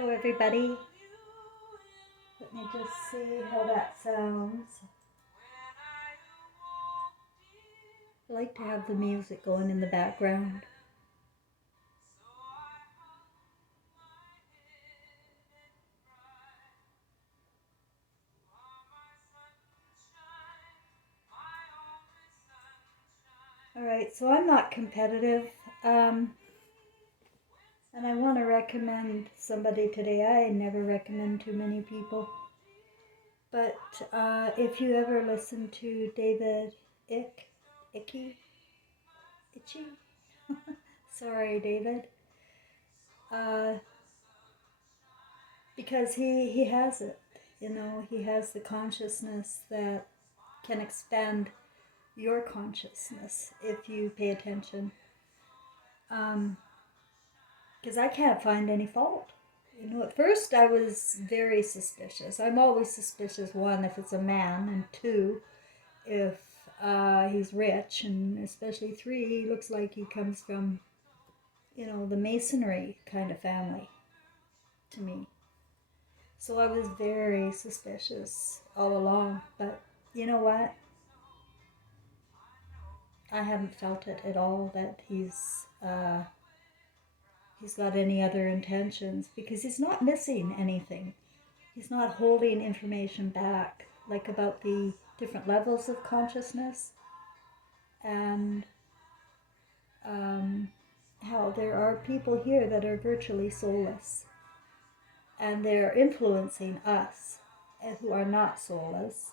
Hello, everybody. Let me just see how that sounds. I like to have the music going in the background. All right, so I'm not competitive, and I want to recommend somebody today. I never recommend too many people, but if you ever listen to David Icke, sorry, David, uh, because he has it. He has the consciousness that can expand your consciousness if you pay attention. Because I can't find any fault. At first I was very suspicious. I'm always suspicious, one, if it's a man, and two, if he's rich, and especially three, he looks like he comes from, the masonry kind of family to me. So I was very suspicious all along. But you know what? I haven't felt it at all that he's got any other intentions, because he's not missing anything. He's not holding information back, like about the different levels of consciousness, and how there are people here that are virtually soulless, and they're influencing us who are not soulless.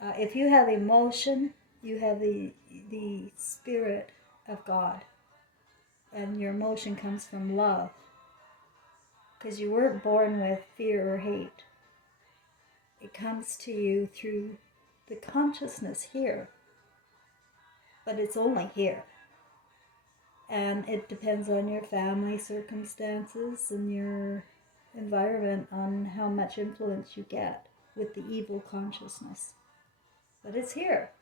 If you have emotion, you have the spirit of God, and your emotion comes from love, because you weren't born with fear or hate. It comes to you through the consciousness here, but it's only here. And it depends on your family circumstances and your environment on how much influence you get with the evil consciousness. But it's here.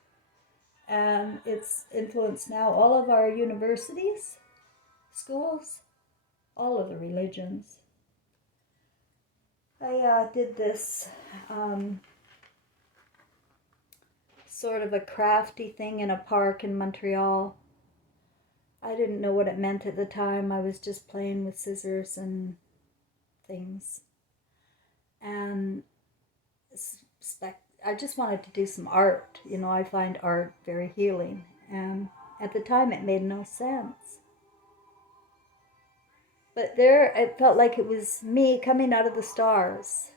And it's influenced now all of our universities, schools, all of the religions. I did this sort of a crafty thing in a park in Montreal. I didn't know what it meant at the time. I was just playing with scissors and things. And I just wanted to do some art. I find art very healing. And at the time, it made no sense. But there, it felt like it was me coming out of the stars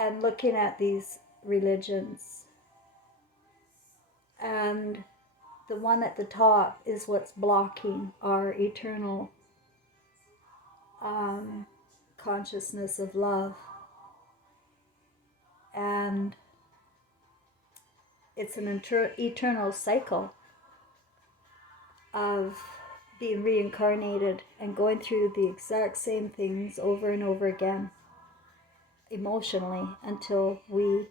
and looking at these religions. And the one at the top is what's blocking our eternal consciousness of love. And it's an eternal cycle of being reincarnated and going through the exact same things over and over again emotionally until we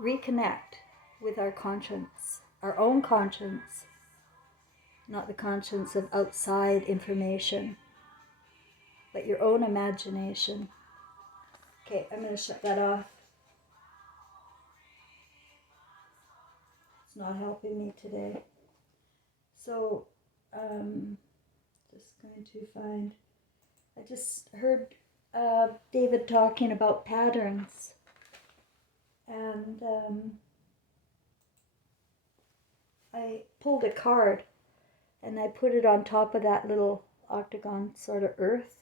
reconnect with our conscience, our own conscience, not the conscience of outside information, but your own imagination. Okay, I'm going to shut that off. It's not helping me today. So, just going to find, I just heard David talking about patterns, and I pulled a card and I put it on top of that little octagon sort of earth,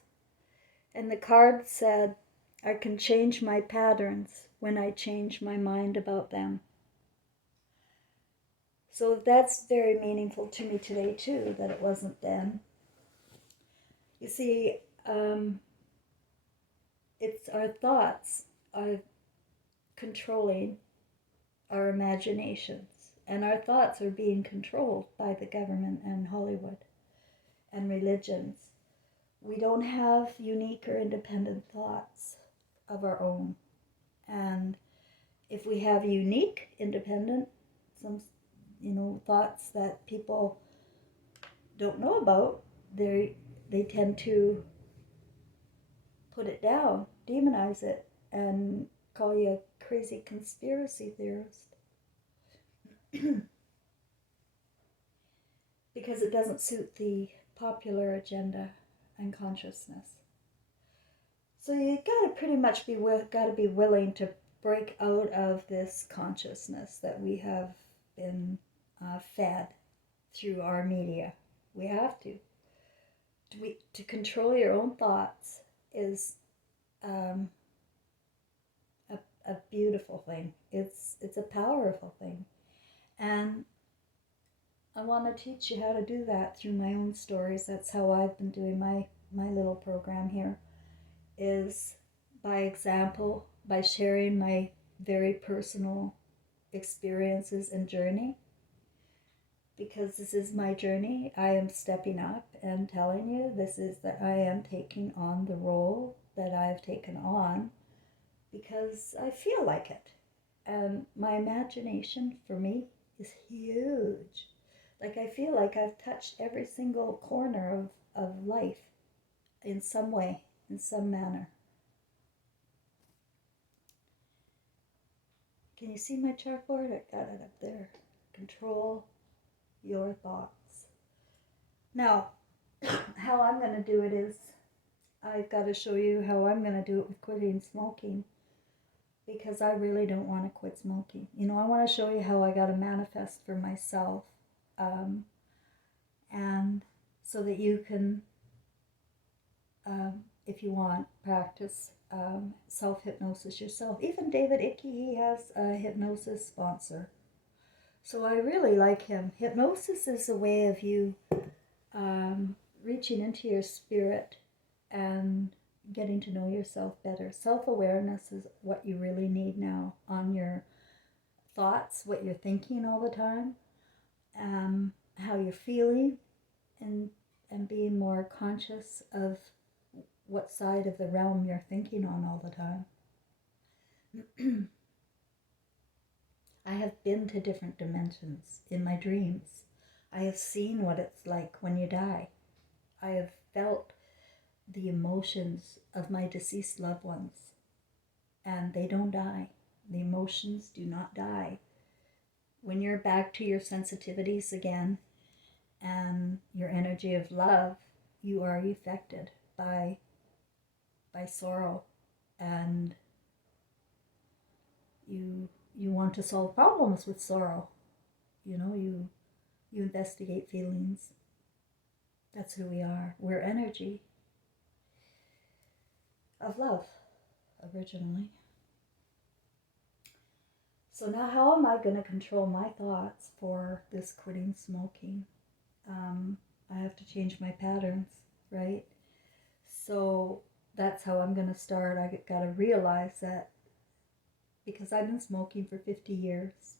and the card said, I can change my patterns when I change my mind about them. So that's very meaningful to me today too, that it wasn't then. You see, it's our thoughts are controlling our imaginations, and our thoughts are being controlled by the government and Hollywood and religions. We don't have unique or independent thoughts of our own. And if we have unique, independent, some thoughts that people don't know about, they tend to put it down, demonize it, and call you a crazy conspiracy theorist. Because it doesn't suit the popular agenda and consciousness. So you gotta pretty much gotta be willing to break out of this consciousness that we have been fed through our media. We have to. To control your own thoughts is a beautiful thing. It's a powerful thing, and I want to teach you how to do that through my own stories. That's how I've been doing my little program here, is by example, by sharing my very personal experiences and journey. Because this is my journey, I am stepping up and telling you this is that I am taking on the role that I've taken on because I feel like it. And my imagination for me is huge. Like I feel like I've touched every single corner of life in some way, in some manner. Can you see my chartboard? I got it up there. Control your thoughts. Now, how I'm going to do it is I've got to show you how I'm going to do it with quitting smoking, because I really don't want to quit smoking. You know, I want to show you how I got to manifest for myself, and so that you can, if you want, practice self-hypnosis yourself. Even David Icke, he has a hypnosis sponsor. So I really like him. Hypnosis is a way of you reaching into your spirit and getting to know yourself better. Self-awareness is what you really need now, on your thoughts, what you're thinking all the time, how you're feeling, and being more conscious of what side of the realm you're thinking on all the time. I have been to different dimensions in my dreams. I have seen what it's like when you die. I have felt the emotions of my deceased loved ones, and they don't die. The emotions do not die. When you're back to your sensitivities again and your energy of love, you are affected by sorrow, and you want to solve problems with sorrow. You know, you investigate feelings. That's who we are. We're energy of love, originally. So now how am I going to control my thoughts for this quitting smoking? I have to change my patterns, right? So that's how I'm going to start. I got to realize that because I've been smoking for 50 years.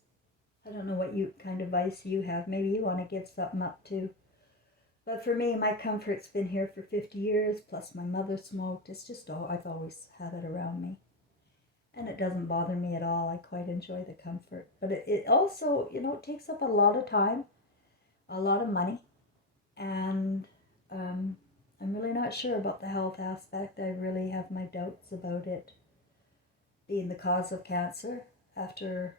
I don't know what kind of vice you have. Maybe you want to give something up too. But for me, my comfort's been here for 50 years, plus my mother smoked. It's just I've always had it around me. And it doesn't bother me at all. I quite enjoy the comfort. But it also, you know, it takes up a lot of time, a lot of money. And I'm really not sure about the health aspect. I really have my doubts about it being the cause of cancer after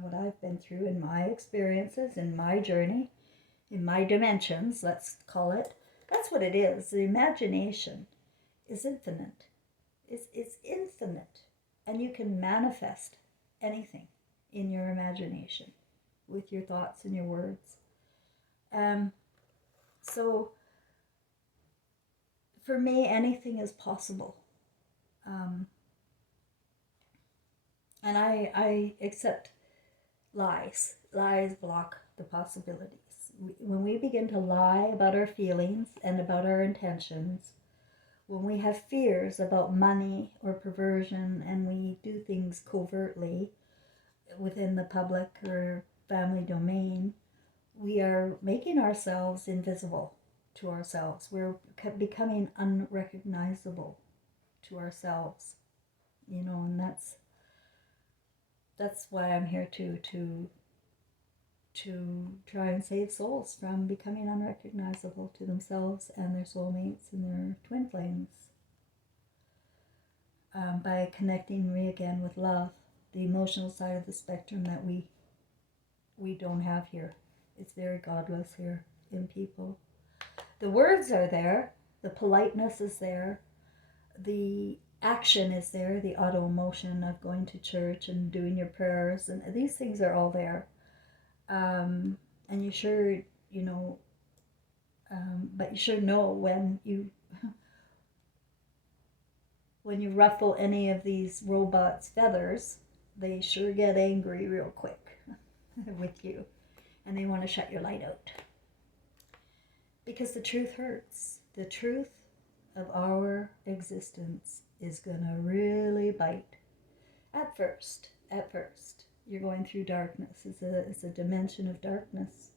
what I've been through in my experiences, in my journey, in my dimensions, let's call it. That's what it is. The imagination is infinite. It's infinite. And you can manifest anything in your imagination with your thoughts and your words. So for me, anything is possible. And I accept lies. Lies block the possibilities. When we begin to lie about our feelings and about our intentions, when we have fears about money or perversion and we do things covertly within the public or family domain, we are making ourselves invisible to ourselves. We're becoming unrecognizable to ourselves, you know, and that's why I'm here to try and save souls from becoming unrecognizable to themselves and their soulmates and their twin flames. by connecting me again with love, the emotional side of the spectrum that we don't have here. It's very godless here in people. The words are there, the politeness is there, the action is there, the auto emotion of going to church and doing your prayers, and these things are all there. And you sure, but you sure know when you ruffle any of these robots' feathers, they sure get angry real quick with you, and they want to shut your light out. Because the truth hurts. The truth of our existence is gonna really bite. At first, you're going through darkness. It's a dimension of darkness.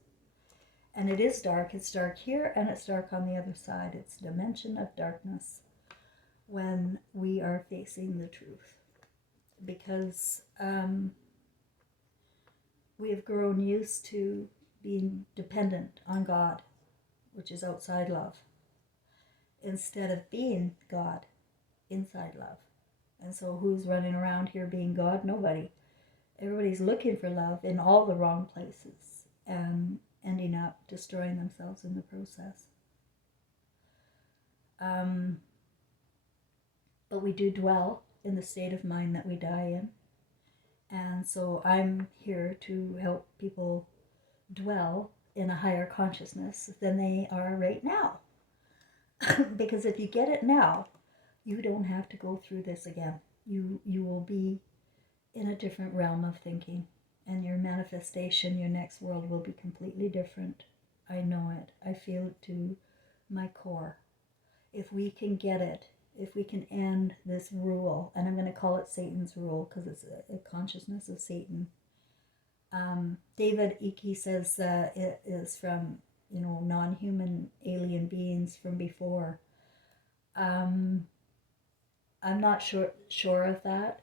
And it is dark. It's dark here and it's dark on the other side. It's a dimension of darkness when we are facing the truth. Because we have grown used to being dependent on God, which is outside love, instead of being God inside love. And so who's running around here being God? Nobody. Everybody's looking for love in all the wrong places and ending up destroying themselves in the process. But we do dwell in the state of mind that we die in. And so I'm here to help people dwell in a higher consciousness than they are right now. Because if you get it now, you don't have to go through this again. You will be in a different realm of thinking, and your manifestation, your next world will be completely different. I know it. I feel it to my core. If we can get it, if we can end this rule, and I'm going to call it Satan's rule because it's a consciousness of Satan. David Icke says it is from, non-human alien beings from before. I'm not sure of that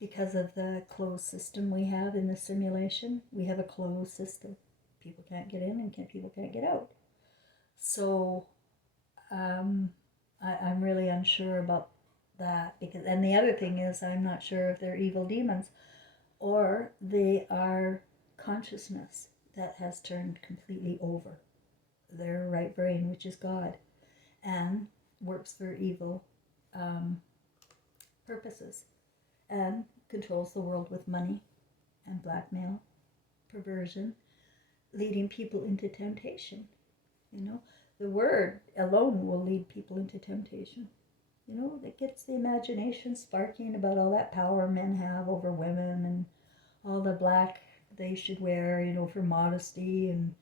because of the closed system we have in the simulation. We have a closed system. People can't get in and people can't get out. So I'm really unsure about that and the other thing is I'm not sure if they're evil demons or they are consciousness that has turned completely over their right brain, which is God, and works for evil purposes and controls the world with money and blackmail, perversion, leading people into temptation. The word alone will lead people into temptation. That gets the imagination sparking about all that power men have over women and all the black they should wear, for modesty, and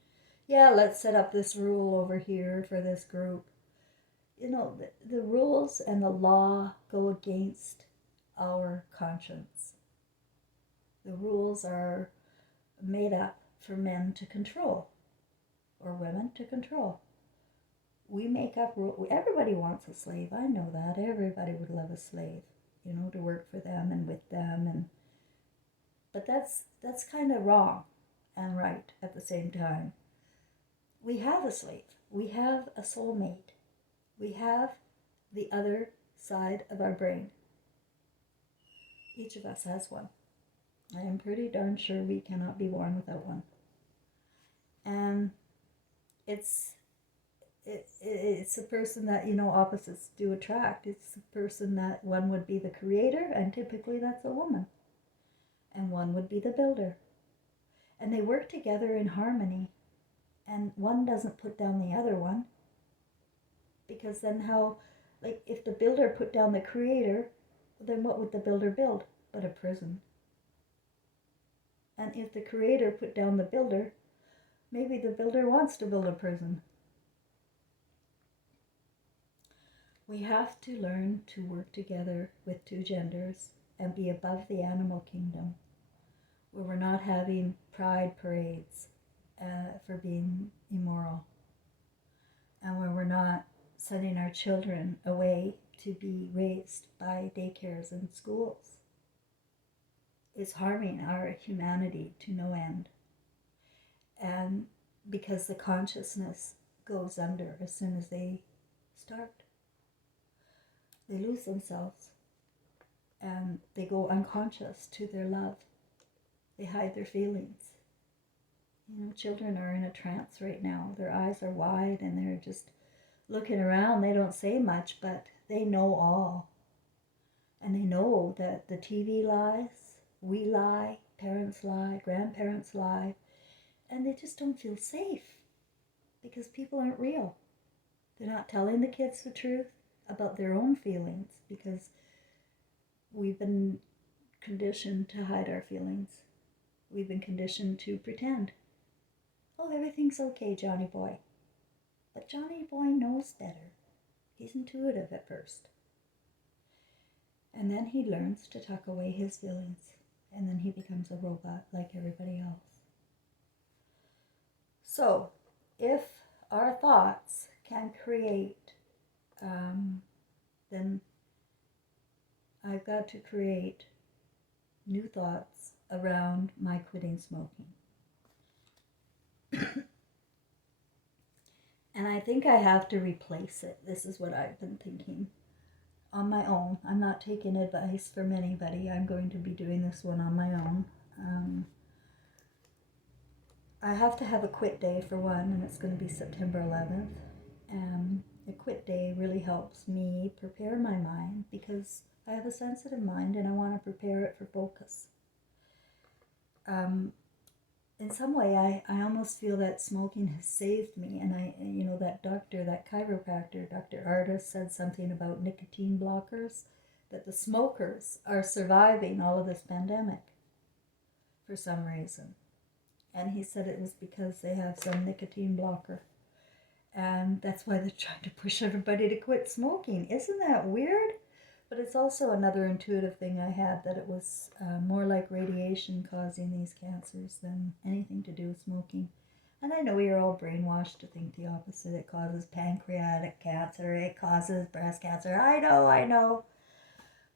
let's set up this rule over here for this group. The rules and the law go against our conscience. The rules are made up for men to control or women to control. We make up rules. Everybody wants a slave. I know that. Everybody would love a slave, to work for them and with them. But that's kind of wrong and right at the same time. We have a slave. We have a soulmate. We have the other side of our brain. Each of us has one. I am pretty darn sure we cannot be born without one. And it's a person that, opposites do attract. It's a person that one would be the creator, and typically that's a woman. And one would be the builder. And they work together in harmony. And one doesn't put down the other one. Because then if the builder put down the creator, then what would the builder build but a prison? And if the creator put down the builder, maybe the builder wants to build a prison. We have to learn to work together with two genders and be above the animal kingdom, where we're not having pride parades for being immoral, and where we're not sending our children away to be raised by daycares and schools. It's harming our humanity to no end. And because the consciousness goes under as soon as they start. They lose themselves and they go unconscious to their love. They hide their feelings. You know, children are in a trance right now. Their eyes are wide and they're just looking around. They don't say much, but they know all. And they know that the TV lies, we lie, parents lie, grandparents lie, and they just don't feel safe because people aren't real. They're not telling the kids the truth about their own feelings because we've been conditioned to hide our feelings. We've been conditioned to pretend. Oh, everything's okay, Johnny boy. But Johnny boy knows better. He's intuitive at first. And then he learns to tuck away his feelings. And then he becomes a robot like everybody else. So, if our thoughts can create, then I've got to create new thoughts around my quitting smoking. And I think I have to replace it. This is what I've been thinking on my own. I'm not taking advice from anybody. I'm going to be doing this one on my own. I have to have a quit day for one, and it's going to be September 11th. A quit day really helps me prepare my mind because I have a sensitive mind and I want to prepare it for focus. In some way, I almost feel that smoking has saved me. And that doctor, that chiropractor, Dr. Artis, said something about nicotine blockers, that the smokers are surviving all of this pandemic for some reason. And he said it was because they have some nicotine blocker. And that's why they're trying to push everybody to quit smoking. Isn't that weird? But it's also another intuitive thing I had, that it was more like radiation causing these cancers than anything to do with smoking. And I know you're all brainwashed to think the opposite. It causes pancreatic cancer. It causes breast cancer. I know.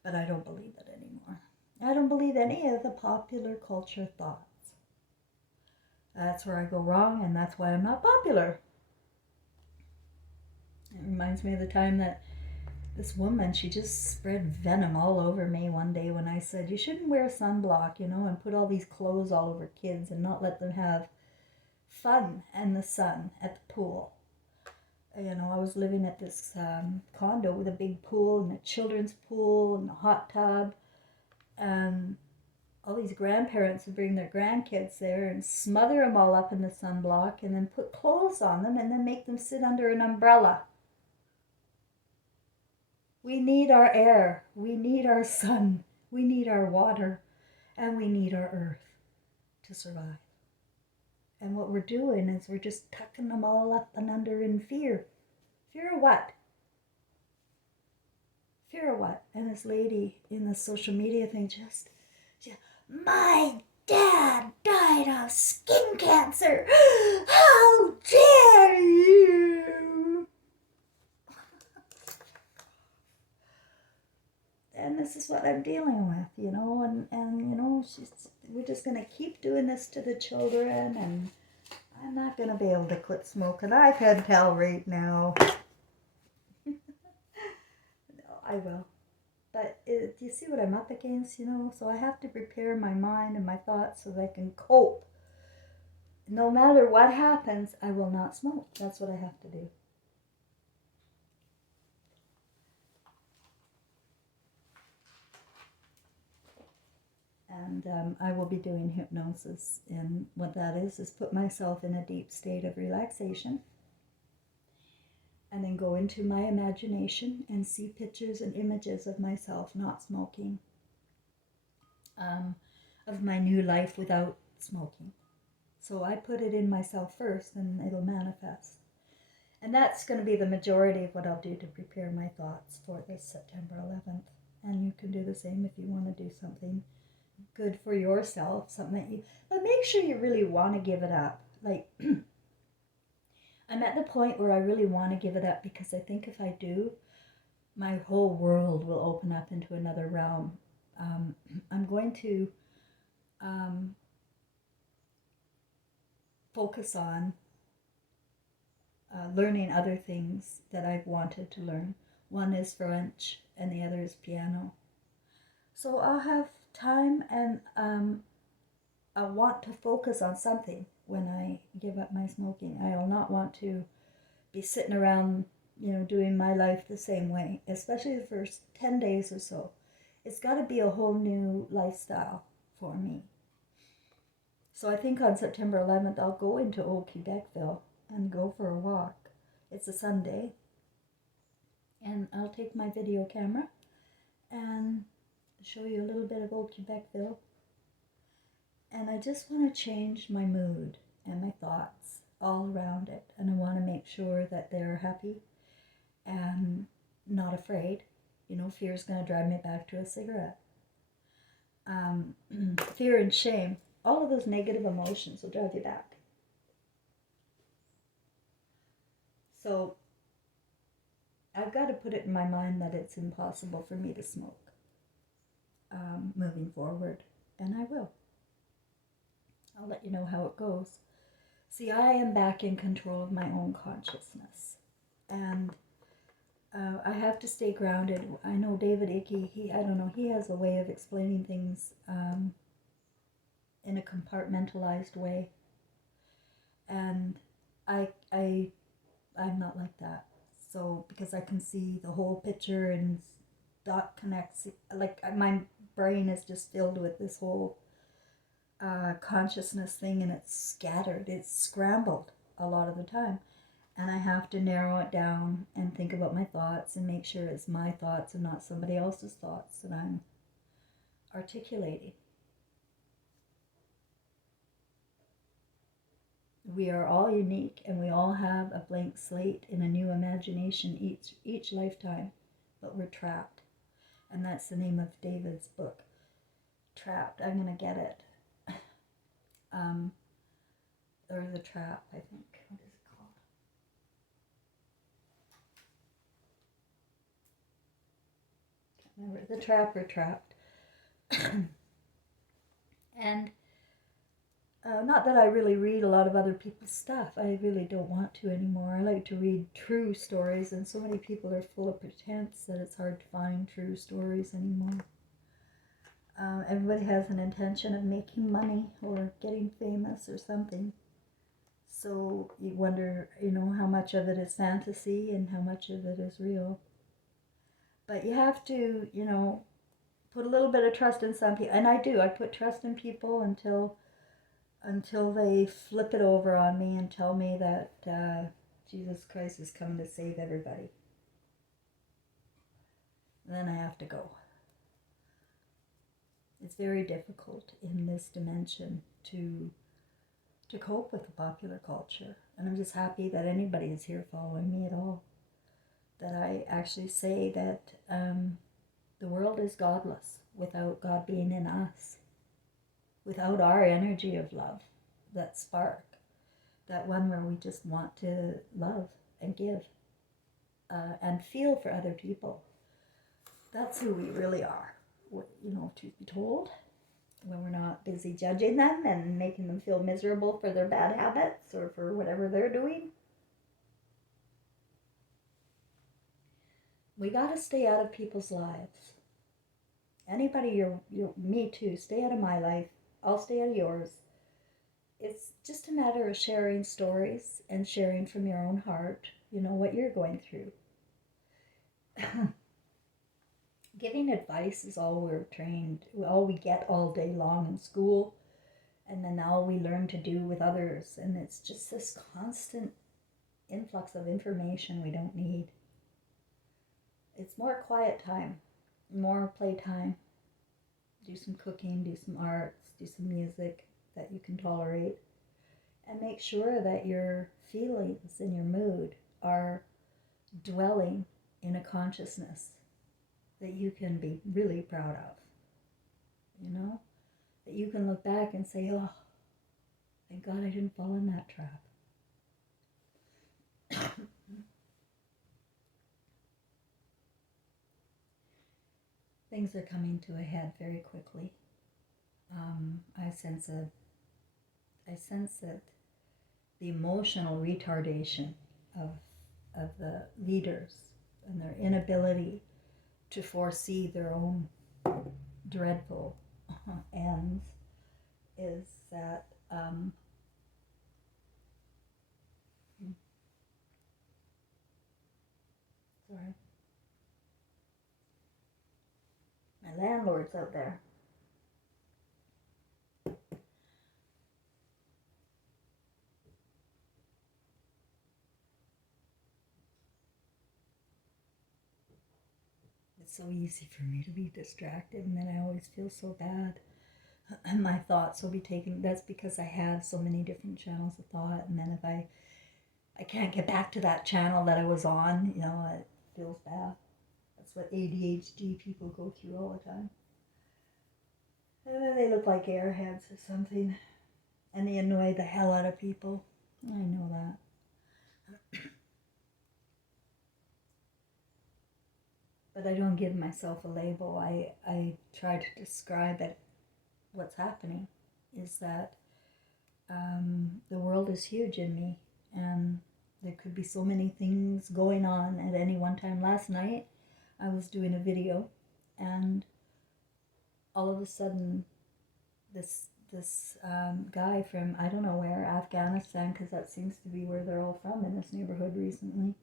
But I don't believe it anymore. I don't believe any of the popular culture thoughts. That's where I go wrong, and that's why I'm not popular. It reminds me of the time that this woman, she just spread venom all over me one day when I said, you shouldn't wear sunblock, and put all these clothes all over kids and not let them have fun in the sun at the pool. I was living at this condo with a big pool and a children's pool and a hot tub. And all these grandparents would bring their grandkids there and smother them all up in the sunblock and then put clothes on them and then make them sit under an umbrella. We need our air, we need our sun, we need our water, and we need our earth to survive. And what we're doing is we're just tucking them all up and under in fear. Fear of what? Fear of what? And this lady in the social media thing just my dad died of skin cancer. How dare you? And this is what I'm dealing with, we're just going to keep doing this to the children, and I'm not going to be able to quit smoking. I can tell right now. No, I will. But do you see what I'm up against, So I have to prepare my mind and my thoughts so that I can cope. No matter what happens, I will not smoke. That's what I have to do. And I will be doing hypnosis. And what that is put myself in a deep state of relaxation. And then go into my imagination and see pictures and images of myself not smoking. Of my new life without smoking. So I put it in myself first and it'll manifest. And that's going to be the majority of what I'll do to prepare my thoughts for this September 11th. And you can do the same if you want to do something good for yourself, but make sure you really want to give it up. Like, I'm at the point where I really want to give it up because I think if I do, my whole world will open up into another realm. I'm going to focus on learning other things that I've wanted to learn. One is French, and the other is piano. So I'll have time, and I want to focus on something when I give up my smoking. I will not want to be sitting around, doing my life the same way, especially the first 10 days or so. It's got to be a whole new lifestyle for me. So I think on September 11th, I'll go into Old Quebecville and go for a walk. It's a Sunday. And I'll take my video camera and show you a little bit of Old Quebecville. And I just want to change my mood and my thoughts all around it. And I want to make sure that they're happy and not afraid. Fear is going to drive me back to a cigarette. Fear and shame, all of those negative emotions will drive you back. So I've got to put it in my mind that it's impossible for me to smoke moving forward, and I will. I'll let you know how it goes. See, I am back in control of my own consciousness, and I have to stay grounded. I know David Icke, he has a way of explaining things in a compartmentalized way, and I'm not like that. So because I can see the whole picture and dot connects, like my brain is just filled with this whole consciousness thing, and it's scattered, it's scrambled a lot of the time, and I have to narrow it down and think about my thoughts and make sure it's my thoughts and not somebody else's thoughts that I'm articulating. We are all unique, and we all have a blank slate in a new imagination each lifetime, but we're trapped. And that's the name of David's book, Trapped. I'm going to get it. Or The Trap, I think. What is it called? Can't remember. The Trap or Trapped. And not that I really read a lot of other people's stuff. I really don't want to anymore. I like to read true stories, and so many people are full of pretense that it's hard to find true stories anymore. Everybody has an intention of making money or getting famous or something. So you wonder, how much of it is fantasy and how much of it is real. But you have to, put a little bit of trust in some people. And I do. I put trust in people until they flip it over on me and tell me that Jesus Christ is coming to save everybody. Then I have to go. It's very difficult in this dimension to cope with the popular culture. And I'm just happy that anybody is here following me at all. That I actually say that the world is godless without God being in us. Without our energy of love, that spark, that one where we just want to love and give and feel for other people. That's who we really are, truth be told, when we're not busy judging them and making them feel miserable for their bad habits or for whatever they're doing. We got to stay out of people's lives. Anybody, me too, stay out of my life. I'll stay out of yours. It's just a matter of sharing stories and sharing from your own heart, what you're going through. Giving advice is all we're trained, all we get all day long in school, and then all we learn to do with others. And it's just this constant influx of information we don't need. It's more quiet time, more playtime. Do some cooking, do some arts, do some music that you can tolerate, and make sure that your feelings and your mood are dwelling in a consciousness that you can be really proud of. That you can look back and say, oh, thank God I didn't fall in that trap. Things are coming to a head very quickly. I sense that the emotional retardation of the leaders and their inability to foresee their own dreadful ends is that sorry, my landlord's out there. It's so easy for me to be distracted, and then I always feel so bad. And my thoughts will be taken. That's because I have so many different channels of thought, and then if I can't get back to that channel that I was on, it feels bad. That's what ADHD people go through all the time. And then they look like airheads or something, and they annoy the hell out of people. I know that. But I don't give myself a label. I try to describe it. What's happening is that the world is huge in me, and there could be so many things going on at any one time. Last night I was doing a video, and all of a sudden this guy from I don't know where, Afghanistan, because that seems to be where they're all from in this neighborhood recently.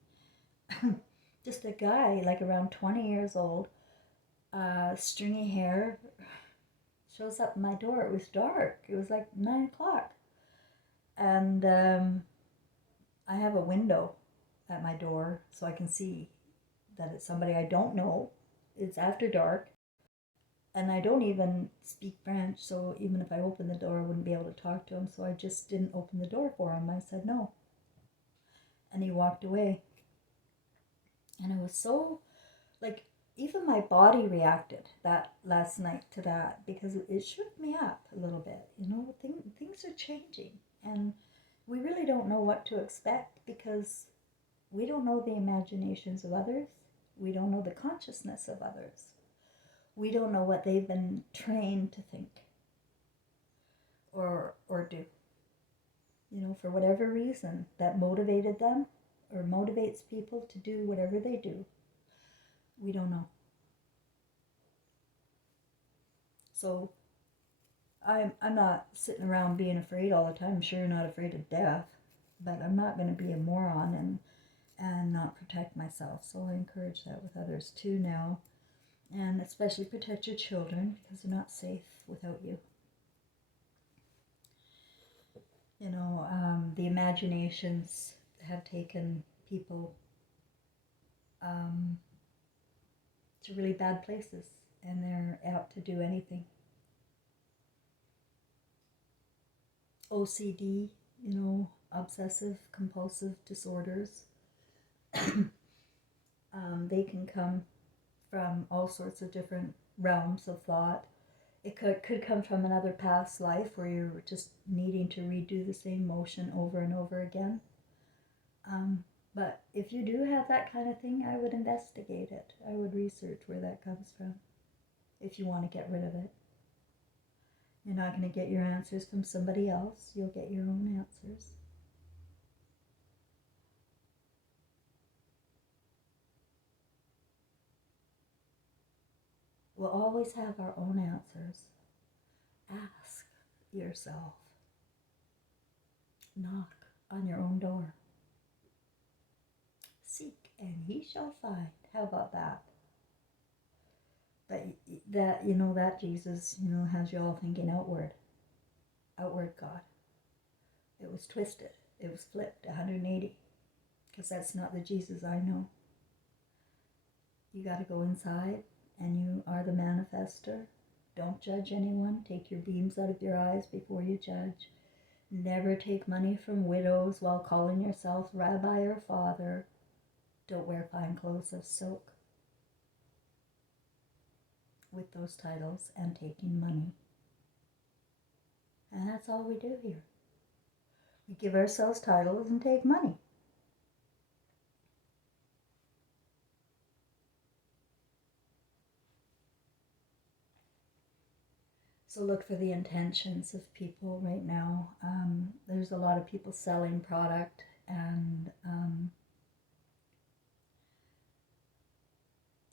Just a guy like around 20 years old, stringy hair, shows up at my door. It was dark. It was like 9 o'clock. And I have a window at my door so I can see that it's somebody I don't know. It's after dark. And I don't even speak French, so even if I opened the door, I wouldn't be able to talk to him. So I just didn't open the door for him. I said no. And he walked away. And it was so, like, even my body reacted that last night to that, because it shook me up a little bit. Things are changing, and we really don't know what to expect because we don't know the imaginations of others. We don't know the consciousness of others. We don't know what they've been trained to think or do. For whatever reason that motivated them or motivates people to do whatever they do. We don't know. So I'm not sitting around being afraid all the time. I'm sure not afraid of death, but I'm not going to be a moron and not protect myself. So I encourage that with others too now. And especially protect your children because they're not safe without you. The imaginations have taken people to really bad places, and they're out to do anything. OCD, obsessive compulsive disorders, they can come from all sorts of different realms of thought. It could come from another past life where you're just needing to redo the same motion over and over again. But if you do have that kind of thing, I would investigate it. I would research where that comes from if you want to get rid of it. You're not going to get your answers from somebody else. You'll get your own answers. We'll always have our own answers. Ask yourself. Knock on your own door. Seek and ye shall find. How about that? But that Jesus, has you all thinking outward God. It was twisted. It was flipped 180, because that's not the Jesus I know. You got to go inside, and you are the manifester. Don't judge anyone. Take your beams out of your eyes before you judge. Never take money from widows while calling yourself rabbi or father. Don't wear fine clothes of silk with those titles and taking money. And that's all we do here. We give ourselves titles and take money. So look for the intentions of people right now. There's a lot of people selling product and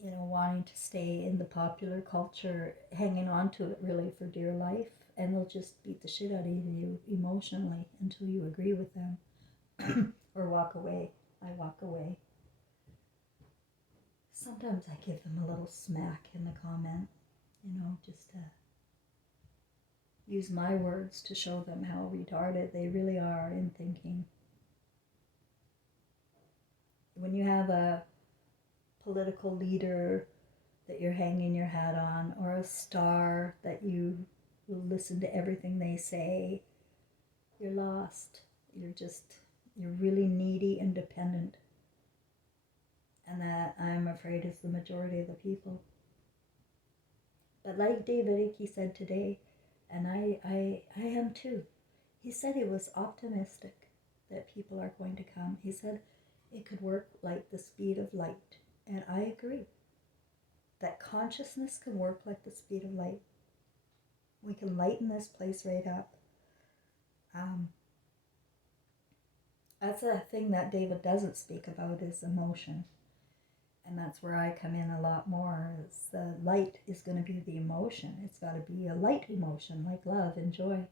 wanting to stay in the popular culture, hanging on to it really for dear life, and they'll just beat the shit out of you emotionally until you agree with them or walk away. I walk away. Sometimes I give them a little smack in the comment, just to use my words to show them how retarded they really are in thinking. When you have a political leader that you're hanging your hat on, or a star that you will listen to everything they say, you're lost. You're really needy and dependent. And that, I'm afraid, is the majority of the people. But like David Icke said today, and I am too, he said he was optimistic that people are going to come. He said it could work like the speed of light. And I agree. That consciousness can work like the speed of light. We can lighten this place right up. That's a thing that David doesn't speak about, is emotion. And that's where I come in a lot more. Is the light is going to be the emotion. It's got to be a light emotion, like love and joy.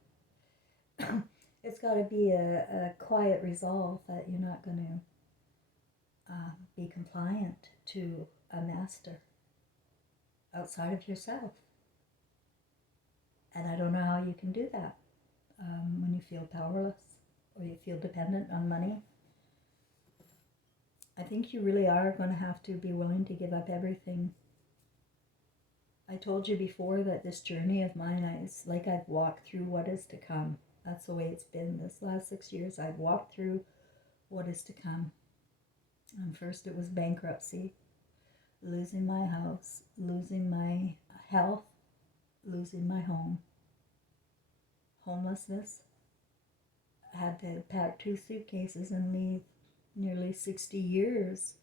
It's got to be a quiet resolve that you're not going to be compliant to a master outside of yourself. And I don't know how you can do that when you feel powerless or you feel dependent on money. I think you really are going to have to be willing to give up everything. I told you before that this journey of mine is like I've walked through what is to come. That's the way it's been this last 6 years. I've walked through what is to come. And first it was bankruptcy, losing my house, losing my health, losing my home, homelessness. I had to pack 2 suitcases and leave nearly 60 years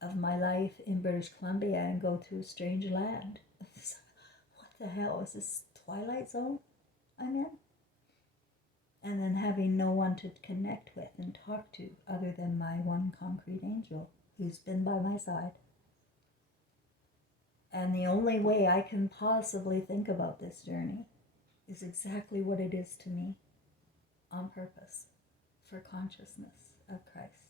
of my life in British Columbia and go to a strange land. What the hell is this, Twilight Zone I'm in? And then having no one to connect with and talk to other than my one concrete angel who's been by my side. And the only way I can possibly think about this journey is exactly what it is to me, on purpose, for consciousness of Christ.